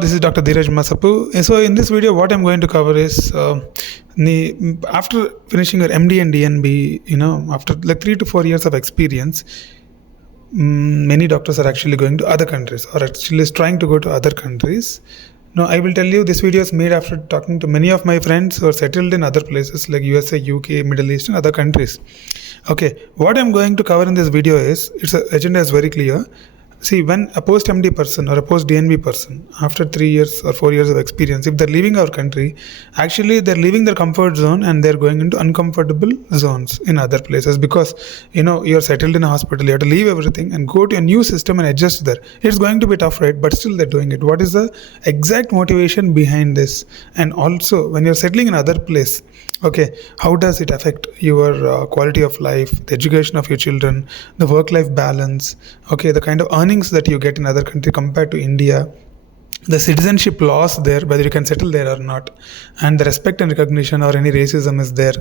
This is Dr. Dheeraj Masapu. So in this video, what I'm going to cover is after finishing your MD and DNB, after like 3 to 4 years of experience, many doctors are actually going to other countries or actually is trying to go to other countries. Now, I will tell you this video is made after talking to many of my friends who are settled in other places like USA, UK, Middle East and other countries. Okay, what I'm going to cover in this video is, agenda is very clear. See, when a post-MD person or a post-DNB person, after 3 years or 4 years of experience, if they're leaving our country, actually they're leaving their comfort zone and they're going into uncomfortable zones in other places because, you're settled in a hospital, you have to leave everything and go to a new system and adjust there. It's going to be tough, right? But still they're doing it. What is the exact motivation behind this? And also, when you're settling in other place, okay, how does it affect your quality of life, the education of your children, the work-life balance, okay, the kind of earnings that you get in other country compared to India, the citizenship laws there, whether you can settle there or not, and the respect and recognition or any racism is there,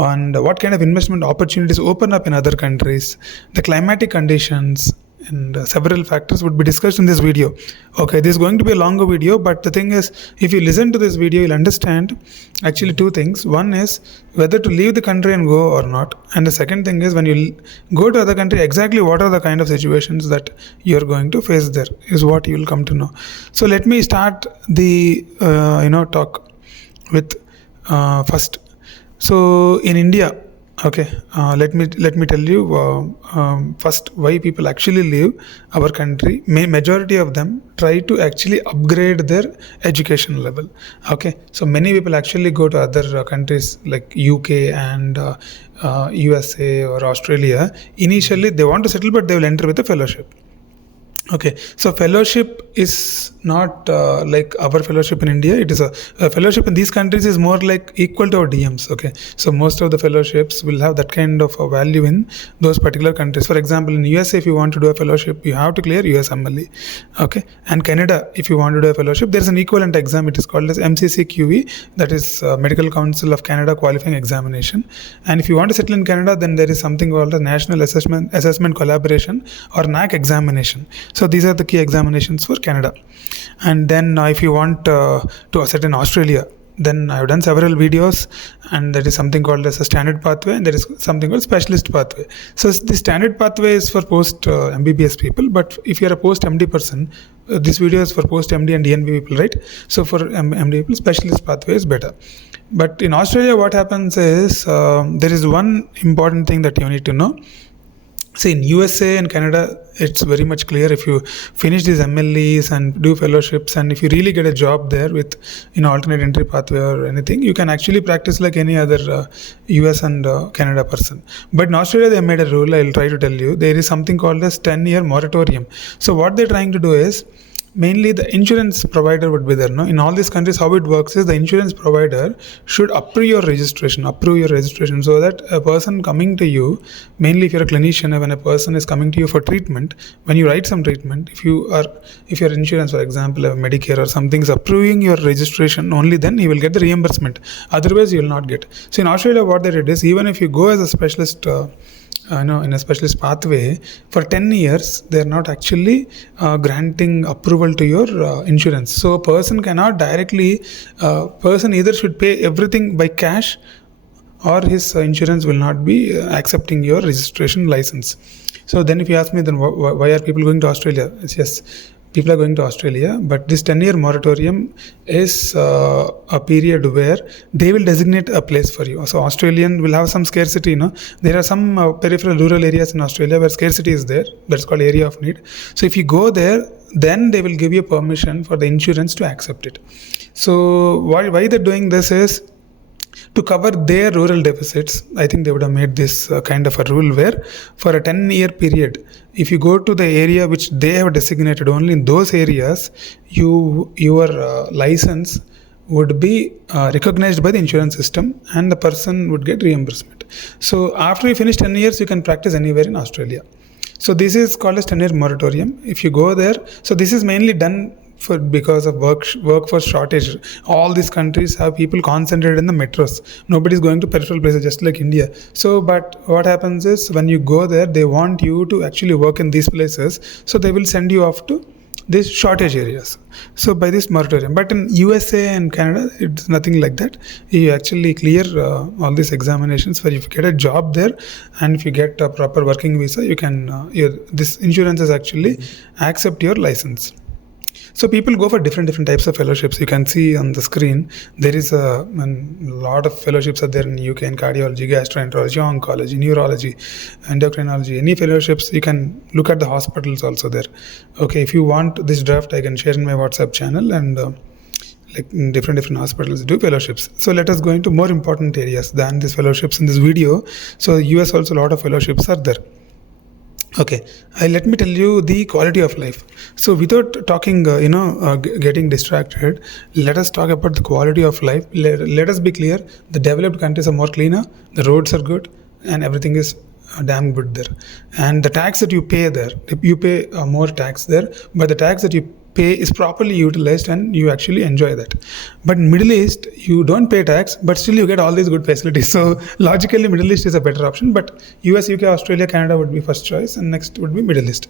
and what kind of investment opportunities open up in other countries, the climatic conditions, and several factors would be discussed in this video. Okay, this is going to be a longer video, but the thing is, if you listen to this video, you'll understand actually two things. One is whether to leave the country and go or not, and the second thing is when you go to other country, exactly what are the kind of situations that you're going to face there is what you'll come to know. So let me start the talk with first. So in India, okay, let me tell you first why people actually leave our country. Majority of them try to actually upgrade their education level. Okay, so many people actually go to other countries like UK and USA or Australia. Initially they want to settle, but they will enter with a fellowship. Okay, so fellowship is not like our fellowship in India. It is a fellowship in these countries is more like equal to our DMs. Okay, so most of the fellowships will have that kind of a value in those particular countries. For example, in USA, if you want to do a fellowship, you have to clear USMLE. Okay, and Canada, if you want to do a fellowship, there is an equivalent exam. It is called as MCCQE, that is Medical Council of Canada Qualifying Examination. And if you want to settle in Canada, then there is something called the National Assessment Collaboration or NAC examination. So these are the key examinations for Canada. And then if you want to settle in Australia, then I've done several videos, and there is something called as a standard pathway and there is something called specialist pathway. So the standard pathway is for post MBBS people, but if you're a post MD person, this video is for post MD and DNB people, right? So for MD people, specialist pathway is better. But in Australia, what happens is there is one important thing that you need to know. See, in USA and Canada, it's very much clear. If you finish these MLEs and do fellowships, and if you really get a job there with alternate entry pathway or anything, you can actually practice like any other US and Canada person. But in Australia, they made a rule. I'll try to tell you. There is something called as 10-year moratorium. So what they're trying to do is, mainly the insurance provider would be there. No? In all these countries, how it works is the insurance provider should approve your registration so that a person coming to you, mainly if you're a clinician, when a person is coming to you for treatment, when you write some treatment, if your insurance, for example, Medicare or something is approving your registration, only then you will get the reimbursement. Otherwise, you will not get. So in Australia, what they did is, even if you go as a specialist, in a specialist pathway for 10 years, they're not actually granting approval to your insurance. So a person cannot directly, person either should pay everything by cash or his insurance will not be accepting your registration license. So then if you ask me, then why are people going to Australia? Yes, people are going to Australia, but this 10-year moratorium is a period where they will designate a place for you. So Australian will have some scarcity, There are some peripheral rural areas in Australia where scarcity is there. That's called area of need. So if you go there, then they will give you permission for the insurance to accept it. So why they're doing this is to cover their rural deficits. I think they would have made this kind of a rule where for a 10-year period, if you go to the area which they have designated, only in those areas, your license would be recognized by the insurance system and the person would get reimbursement. So after you finish 10 years, you can practice anywhere in Australia. So this is called as 10-year moratorium. If you go there, so this is mainly done because of workforce shortage. All these countries have people concentrated in the metros. Nobody's going to peripheral places, just like India. So, but what happens is when you go there, they want you to actually work in these places. So they will send you off to these shortage areas. So by this moratorium, but in USA and Canada, it's nothing like that. You actually clear all these examinations where if you get a job there, and if you get a proper working visa, you can this insurance is actually accept your license. So people go for different types of fellowships. You can see on the screen there is a lot of fellowships are there in UK in cardiology, gastroenterology, oncology, neurology, endocrinology. Any fellowships, you can look at the hospitals also there. Okay, if you want this draft, I can share in my WhatsApp channel, and like different hospitals do fellowships. So let us go into more important areas than these fellowships in this video. So US also a lot of fellowships are there. Okay, let me tell you the quality of life. So without talking, getting distracted, let us talk about the quality of life. Let us be clear, the developed countries are more cleaner, the roads are good, and everything is damn good there. And the tax that you pay there, you pay more tax there, but the tax that you pay is properly utilized and you actually enjoy that. But in Middle East, you don't pay tax, but still you get all these good facilities. So logically, Middle East is a better option, but US, UK, Australia, Canada would be first choice, and next would be Middle East.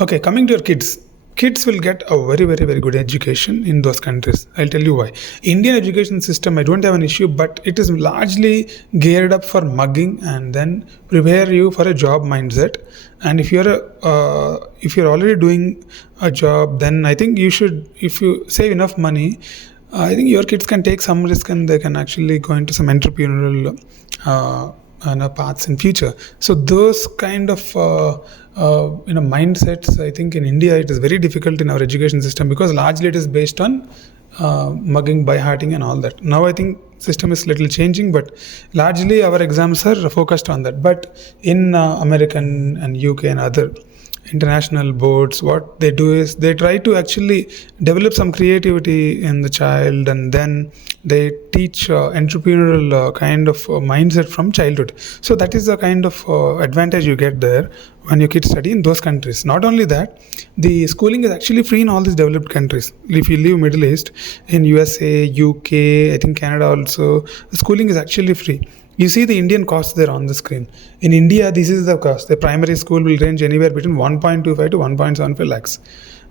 Okay, coming to your kids. Kids will get a very good education in those countries. I'll tell you why. Indian education system, I don't have an issue, but it is largely geared up for mugging and then prepare you for a job mindset. And if you're already doing a job, then I think you should, if you save enough money, I think your kids can take some risk and they can actually go into some entrepreneurial paths in future. So those kind of mindsets, I think in India it is very difficult in our education system because largely it is based on mugging, by hearting and all that. Now I think system is little changing, but largely our exams are focused on that. But in American and UK and other international boards, what they do is they try to actually develop some creativity in the child, and then they teach entrepreneurial kind of mindset from childhood. So that is the kind of advantage you get there when your kids study in those countries. Not only that, the schooling is actually free in all these developed countries. If you live Middle East, in USA, UK, I think Canada also, the schooling is actually free. You see the Indian costs there on the screen. In India, this is the cost. The primary school will range anywhere between 1.25 to 1.75 lakhs.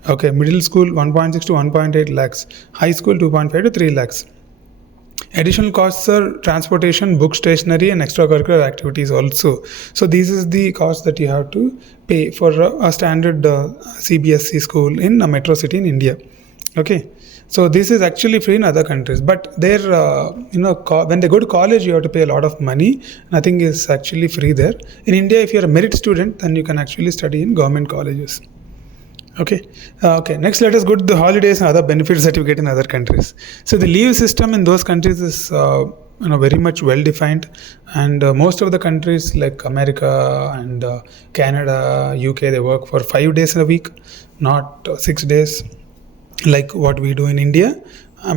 Okay, middle school 1.6 to 1.8 lakhs. High school 2.5 to 3 lakhs. Additional costs are transportation, book, stationery, and extracurricular activities also. So this is the cost that you have to pay for a standard CBSE school in a metro city in India. Okay. So this is actually free in other countries, but there, when they go to college, you have to pay a lot of money. Nothing is actually free there. In India, if you're a merit student, then you can actually study in government colleges. Okay. Next, let us go to the holidays and other benefits that you get in other countries. So the leave system in those countries is very much well defined, and most of the countries like America and Canada, UK, they work for 5 days a week, not 6 days. Like what we do in India,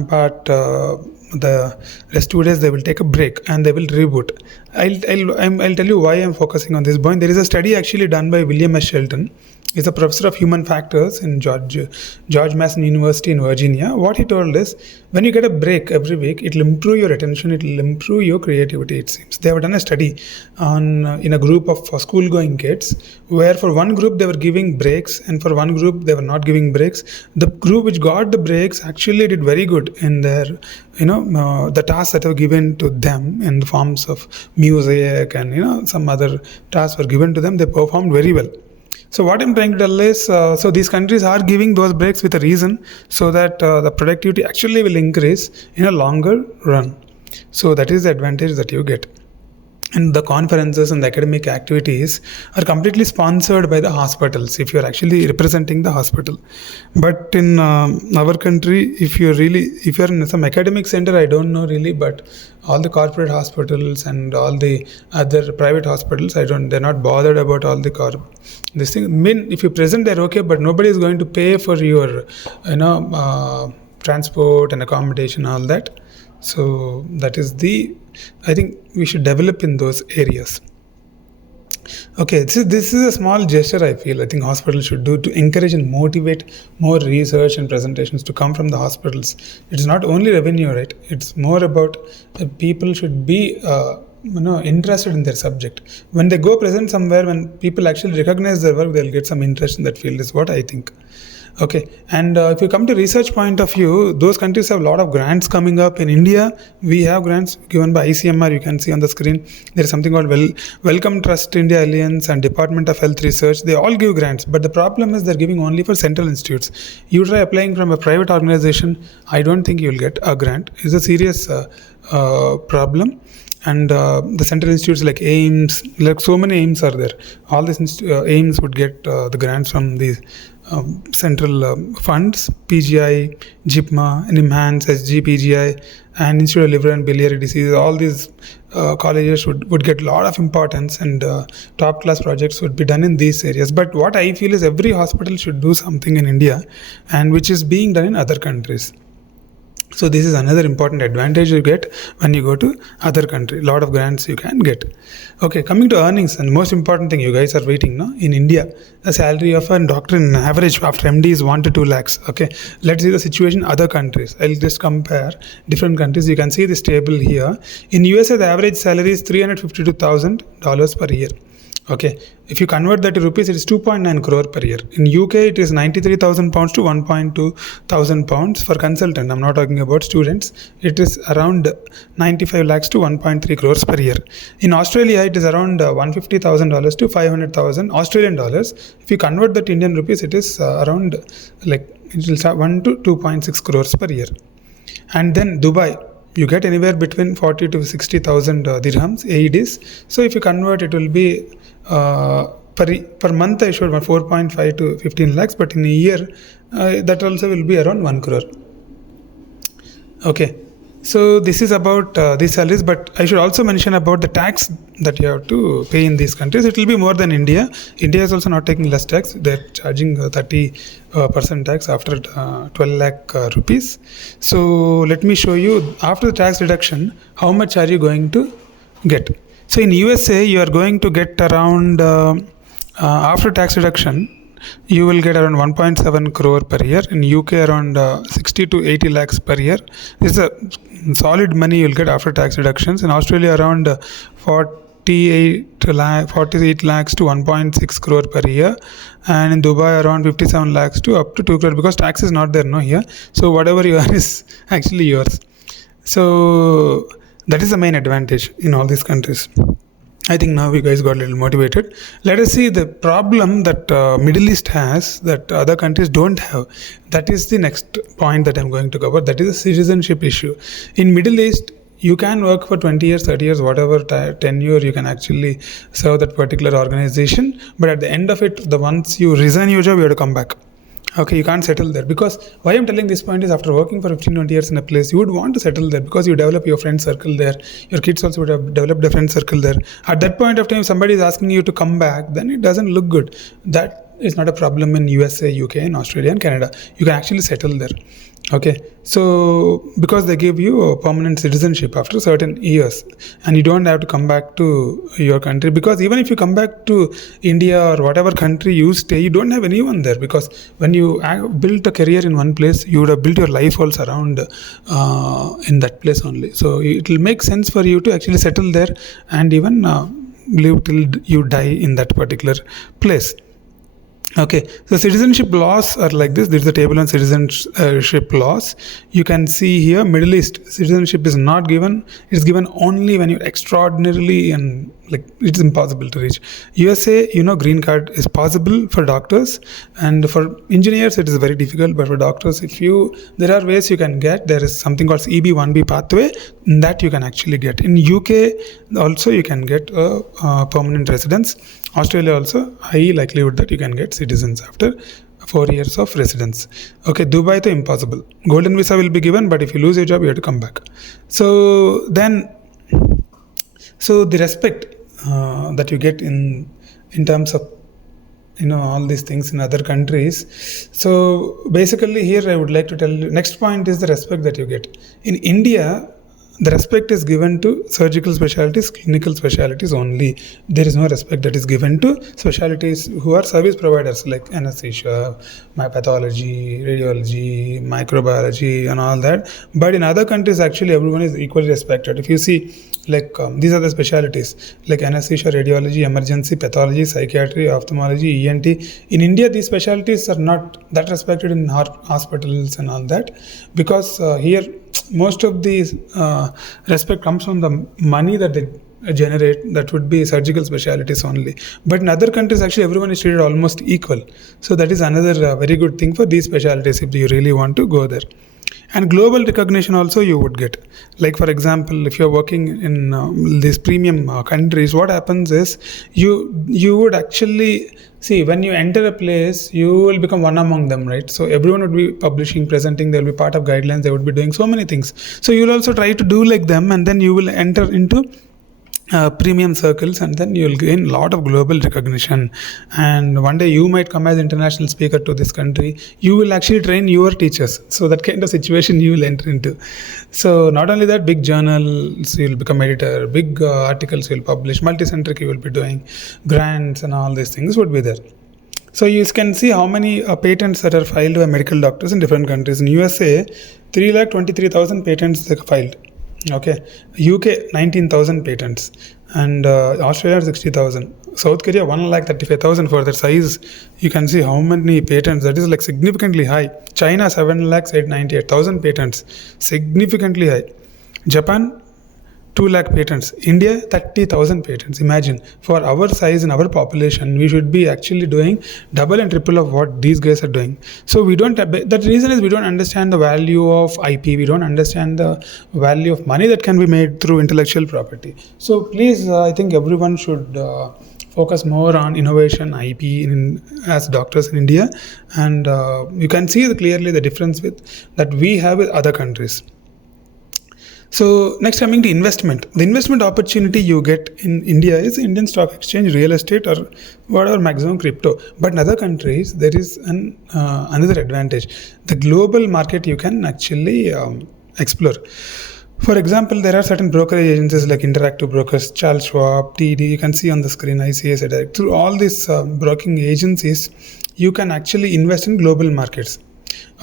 but the rest 2 days they will take a break and they will reboot. I'll tell you why I'm focusing on this point. There is a study actually done by William S. Shelton. He's a professor of human factors in George Mason University in Virginia. What he told is, when you get a break every week, it will improve your attention, it will improve your creativity, it seems. They have done a study in a group of school-going kids, where for one group they were giving breaks and for one group they were not giving breaks. The group which got the breaks actually did very good in their, the tasks that were given to them in the forms of music and, some other tasks were given to them. They performed very well. So what I'm trying to tell is, so these countries are giving those breaks with a reason, so that the productivity actually will increase in a longer run. So that is the advantage that you get. And the conferences and the academic activities are completely sponsored by the hospitals if you're actually representing the hospital. But in our country, if you're in some academic center, I don't know really, but all the corporate hospitals and all the other private hospitals, they're not bothered about all the this thing. I mean, if you present, they're okay, but nobody is going to pay for your, transport and accommodation, all that. So that is I think we should develop in those areas. Okay, this is a small gesture I think hospitals should do to encourage and motivate more research and presentations to come from the hospitals. It's not only revenue, right? It's more about people should be interested in their subject. When they go present somewhere, when people actually recognize their work, they'll get some interest in that field, is what I think. Okay, and if you come to research point of view, those countries have a lot of grants coming up. In India, we have grants given by ICMR. You can see on the screen there is something called Welcome Trust India Alliance and Department of Health Research. They all give grants, but the problem is they're giving only for central institutes. You try applying from a private organization, I don't think you'll get a grant. It's a serious problem. And the central institutes like AIMS, like so many AIMS are there. All these AIMS would get the grants from these central funds, PGI, JIPMA, NIMHANS, SG, PGI, and Institute of Liver and Biliary Disease. All these colleges would get a lot of importance, and top class projects would be done in these areas. But what I feel is every hospital should do something in India, and which is being done in other countries. So this is another important advantage you get when you go to other country. A lot of grants you can get. Okay, coming to earnings, and most important thing you guys are waiting, no? In India, the salary of a doctor in average after MD is 1 to 2 lakhs. Okay, let's see the situation in other countries. I'll just compare different countries. You can see this table here. In USA, the average salary is $352,000 per year. Okay, if you convert that to rupees, it is 2.9 crore per year. In UK, it is 93,000 pounds to 1.2 thousand pounds for consultant. I'm not talking about students. It is around 95 lakhs to 1.3 crores per year. In Australia, it is around $150,000 to 500,000 Australian dollars. If you convert that to Indian rupees, it is around like it will start 1 to 2.6 crores per year. And then Dubai, you get anywhere between 40 to 60,000 dirhams, AEDs. So if you convert, it will be per month I showed 4.5 to 15 lakhs, but in a year that also will be around 1 crore. Okay, so this is about these salaries, but I should also mention about the tax that you have to pay in these countries. It will be more than India. India is also not taking less tax. They're charging 30% tax after 12 lakh rupees. So let me show you after the tax deduction how much are you going to get. So in USA, you are going to get around, after tax deduction, you will get around 1.7 crore per year. In UK, around 60 to 80 lakhs per year. This is a solid money you will get after tax deductions. In Australia, around 48 lakhs to 1.6 crore per year. And in Dubai, around 57 lakhs to up to 2 crore, because tax is not there, no, here. So whatever you earn is actually yours. So that is the main advantage in all these countries. I think now you guys got a little motivated. Let us see the problem that Middle East has that other countries don't have. That is the next point that I'm going to cover. That is the citizenship issue. In Middle East, you can work for 20 years, 30 years, whatever tenure you can actually serve that particular organization. But at the end of it, once you resign your job, you have to come back. Okay, you can't settle there, because why I'm telling this point is after working for 15-20 years in a place, you would want to settle there because you develop your friend circle there. Your kids also would have developed a friend circle there. At that point of time, if somebody is asking you to come back, then it doesn't look good. That is not a problem in USA, UK, and Australia and Canada. You can actually settle there. Okay, so because they give you a permanent citizenship after certain years, and you don't have to come back to your country, because even if you come back to India or whatever country you stay, you don't have anyone there, because when you built a career in one place, you would have built your life also around in that place only. So it will make sense for you to actually settle there and even live till you die in that particular place. Okay, so citizenship laws are like this. There's a table on citizenship laws. You can see here, Middle East, citizenship is not given. It's given only when you're extraordinarily and like it's impossible to reach. USA, green card is possible for doctors, and for engineers it is very difficult. But for doctors, there are ways you can get. There is something called EB1B pathway that you can actually get. In UK, also you can get a permanent residence. Australia also, high likelihood that you can get citizens after 4 years of residence. Okay, Dubai, impossible. Golden visa will be given, but if you lose your job, you have to come back. So the respect that you get in terms of all these things in other countries. So basically here I would like to tell you, next point is the respect that you get. In India, the respect is given to surgical specialties, clinical specialties only. There is no respect that is given to specialties who are service providers like anesthesia, pathology, radiology, microbiology and all that. But in other countries, actually everyone is equally respected. If you see Like these are the specialties like anesthesia, radiology, emergency, pathology, psychiatry, ophthalmology, ENT. In India, these specialties are not that respected in our hospitals and all that, because here most of the respect comes from the money that they generate. That would be surgical specialties only. But in other countries, actually, everyone is treated almost equal. So that is another very good thing for these specialties if you really want to go there. And global recognition also you would get. Like for example, if you're working in these premium countries, what happens is you would actually see, when you enter a place, you will become one among them, right? So everyone would be publishing, presenting, they'll be part of guidelines, they would be doing so many things. So you'll also try to do like them, and then you will enter into premium circles, and then you'll gain a lot of global recognition. And one day you might come as international speaker to this country. You will actually train your teachers. So that kind of situation you will enter into. So not only that, big journals you'll become editor, big articles you'll publish, multi-centric you will be doing, grants and all these things would be there. So you can see how many patents that are filed by medical doctors in different countries. In USA, 3,23,000 patents they filed. Okay, UK 19,000 patents, and Australia 60,000. South Korea 1,35,000 for their size. You can see how many patents. That is like significantly high. China 7,898,000 patents, significantly high. Japan 2 lakh patents. India 30,000 patents. Imagine, for our size and our population, we should be actually doing double and triple of what these guys are doing. So we don't. That reason is we don't understand the value of IP. We don't understand the value of money that can be made through intellectual property. So please, I think everyone should focus more on innovation, IP as doctors in India, and you can see clearly the difference that we have with other countries. So next, coming to investment. The investment opportunity you get in India is Indian stock exchange, real estate, or whatever, maximum crypto. But in other countries, there is another advantage. The global market you can actually explore. For example, there are certain brokerage agencies like Interactive Brokers, Charles Schwab, TD. You can see on the screen ICICI Direct. Through all these broking agencies, you can actually invest in global markets.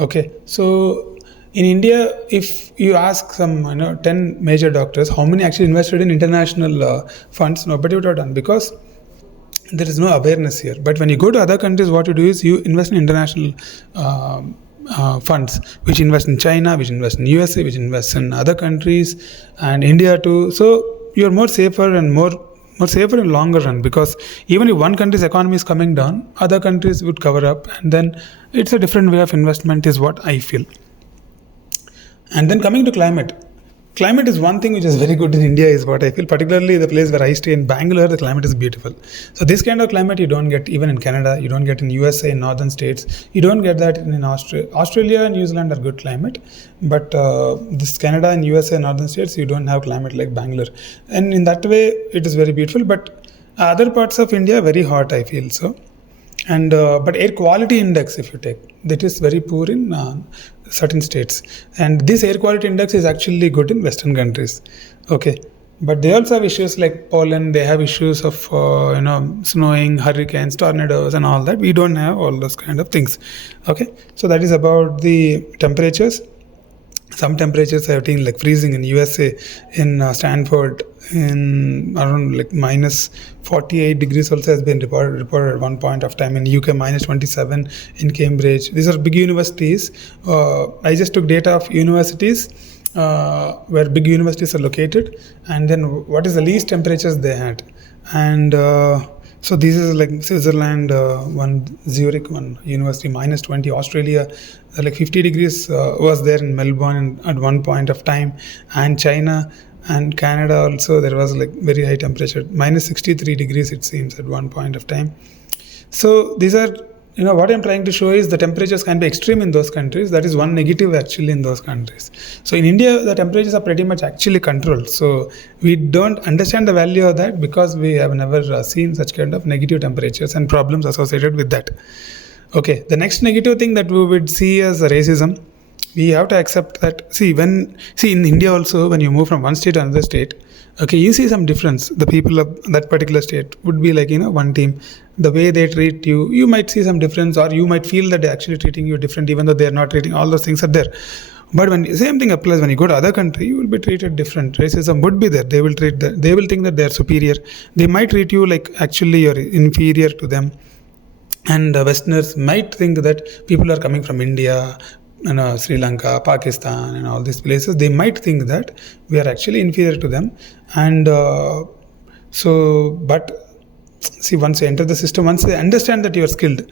Okay, so in India, if you ask some 10 major doctors how many actually invested in international funds, nobody would have done, because there is no awareness here. But when you go to other countries, what you do is you invest in international funds, which invest in China, which invest in USA, which invest in other countries, and India too. So you're more safer and more safer in longer run, because even if one country's economy is coming down, other countries would cover up, and then it's a different way of investment is what I feel. And then coming to climate. Climate is one thing which is very good in India, is what I feel. Particularly the place where I stay in Bangalore, the climate is beautiful. So this kind of climate you don't get even in Canada, you don't get in USA, in northern states, you don't get that in Australia. Australia and New Zealand are good climate, but this Canada and USA and northern states, you don't have climate like Bangalore. And in that way, it is very beautiful. But other parts of India, very hot, I feel so. And but air quality index, if you take, that is very poor in certain states, and this air quality index is actually good in Western countries. Okay, but they also have issues like pollen. They have issues of snowing, hurricanes, tornadoes, and all that. We don't have all those kind of things. Okay, so that is about the temperatures. Some temperatures I have seen like freezing in USA, in Stanford, in around like minus 48 degrees also has been reported at one point of time. In UK, minus 27 in Cambridge. These are big universities. I just took data of universities where big universities are located, and then what is the least temperatures they had. And so this is like Switzerland, Zurich, one university, minus 20. Australia, like 50 degrees was there in Melbourne at one point of time. And China and Canada also, there was like very high temperature, minus 63 degrees it seems at one point of time. So these are, what I'm trying to show is the temperatures can be extreme in those countries. That is one negative actually in those countries. So in India, the temperatures are pretty much actually controlled. So we don't understand the value of that because we have never seen such kind of negative temperatures and problems associated with that. Okay, the next negative thing that we would see is racism. We have to accept that. See, in India also, when you move from one state to another state, okay, you see some difference. The people of that particular state would be like, one team. The way they treat you, you might see some difference, or you might feel that they're actually treating you different, even though they're not treating. All those things are there. But when same thing applies when you go to other country, you will be treated different. Racism would be there. They will they will think that they are superior. They might treat you like actually you're inferior to them. And Westerners might think that people are coming from India, Sri Lanka, Pakistan, and all these places. They might think that we are actually inferior to them. And but see, once you enter the system, once they understand that you are skilled,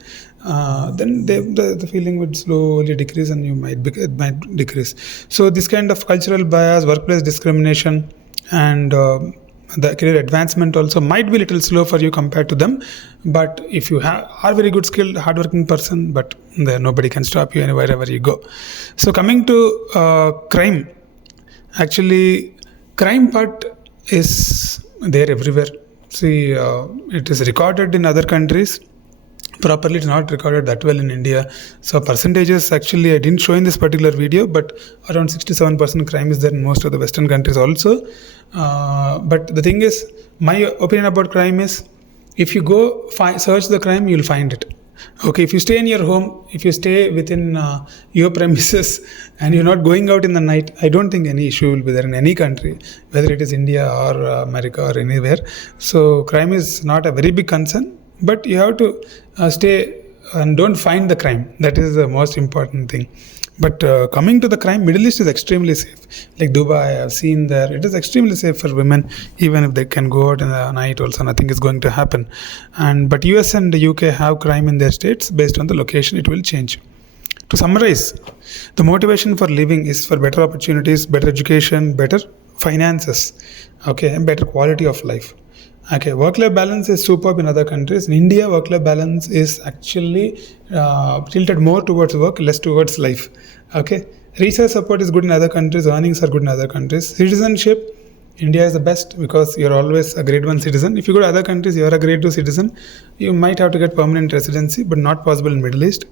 then the feeling would slowly decrease, and it might decrease. So this kind of cultural bias, workplace discrimination, and the career advancement also might be little slow for you compared to them. But if you are very good, skilled, hardworking person, but there nobody can stop you wherever you go. So coming to crime, actually, crime part is there everywhere. See, it is recorded in other countries properly. It's not recorded that well in India. So percentages, actually I didn't show in this particular video, but around 67% crime is there in most of the Western countries also. But the thing is, my opinion about crime is, if you go search the crime, you'll find it. Okay, if you stay in your home, if you stay within your premises and you're not going out in the night, I don't think any issue will be there in any country, whether it is India or America or anywhere. So crime is not a very big concern, but you have to stay and don't find the crime. That is the most important thing. But coming to the crime, Middle East is extremely safe. Like Dubai, I have seen there, it is extremely safe for women. Even if they can go out in the night also, nothing is going to happen. But US and the UK have crime in their states. Based on the location, it will change. To summarize, the motivation for living is for better opportunities, better education, better finances, okay, and better quality of life. Okay, work-life balance is superb in other countries. In India, work-life balance is actually tilted more towards work, less towards life. Okay, research support is good in other countries. Earnings are good in other countries. Citizenship, India is the best because you're always a grade 1 citizen. If you go to other countries, you're a grade 2 citizen. You might have to get permanent residency, but not possible in Middle East.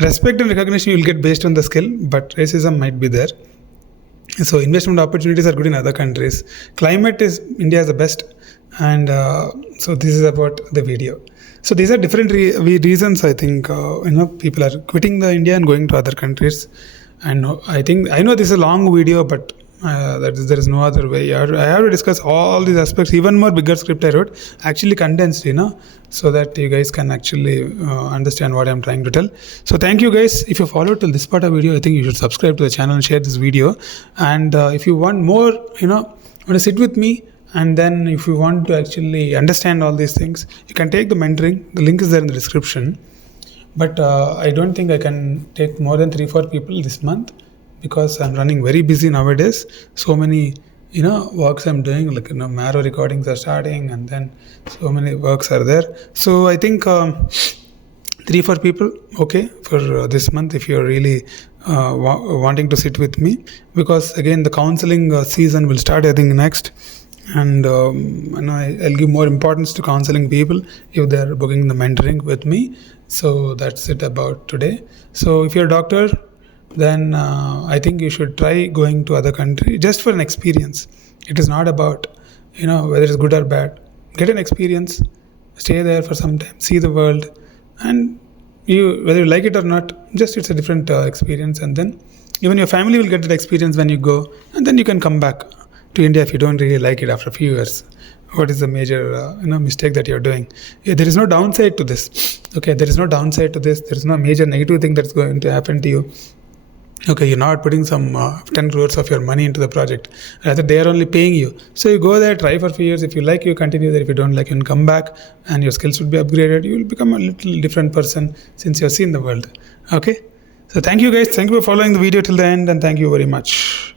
Respect and recognition you'll get based on the skill, but racism might be there. So investment opportunities are good in other countries. Climate is, India is the best. And so this is about the video. So these are different reasons. I think people are quitting the India and going to other countries. And I know this is a long video, but there is no other way. I have to discuss all these aspects. Even more bigger script I wrote, actually condensed, so that you guys can actually understand what I'm trying to tell. So thank you guys. If you followed till this part of the video, I think you should subscribe to the channel and share this video. And if you want more, want to sit with me. And then if you want to actually understand all these things, you can take the mentoring. The link is there in the description. But I don't think I can take more than 3-4 people this month because I'm running very busy nowadays. So many, works I'm doing, like, Marrow recordings are starting, and then so many works are there. So I think 3-4 people, okay, for this month if you're really wanting to sit with me. Because again, the counseling season will start, I think, next. And I'll give more importance to counseling people if they're booking the mentoring with me. So that's it about today. So if you're a doctor, then I think you should try going to other country just for an experience. It is not about whether it's good or bad. Get an experience, stay there for some time, see the world, and whether you like it or not, just it's a different experience. And then even your family will get that experience when you go, and then you can come back to India if you don't really like it after a few years. What is the major mistake that you're doing? There is no downside to this. Okay, there is no downside to this. There is no major negative thing that's going to happen to you. Okay, you're not putting some 10 crores of your money into the project. Rather, they are only paying you. So you go there, try for a few years. If you like, you continue there. If you don't like, you can come back and your skills will be upgraded. You will become a little different person since you've seen the world. Okay, so thank you guys. Thank you for following the video till the end, and thank you very much.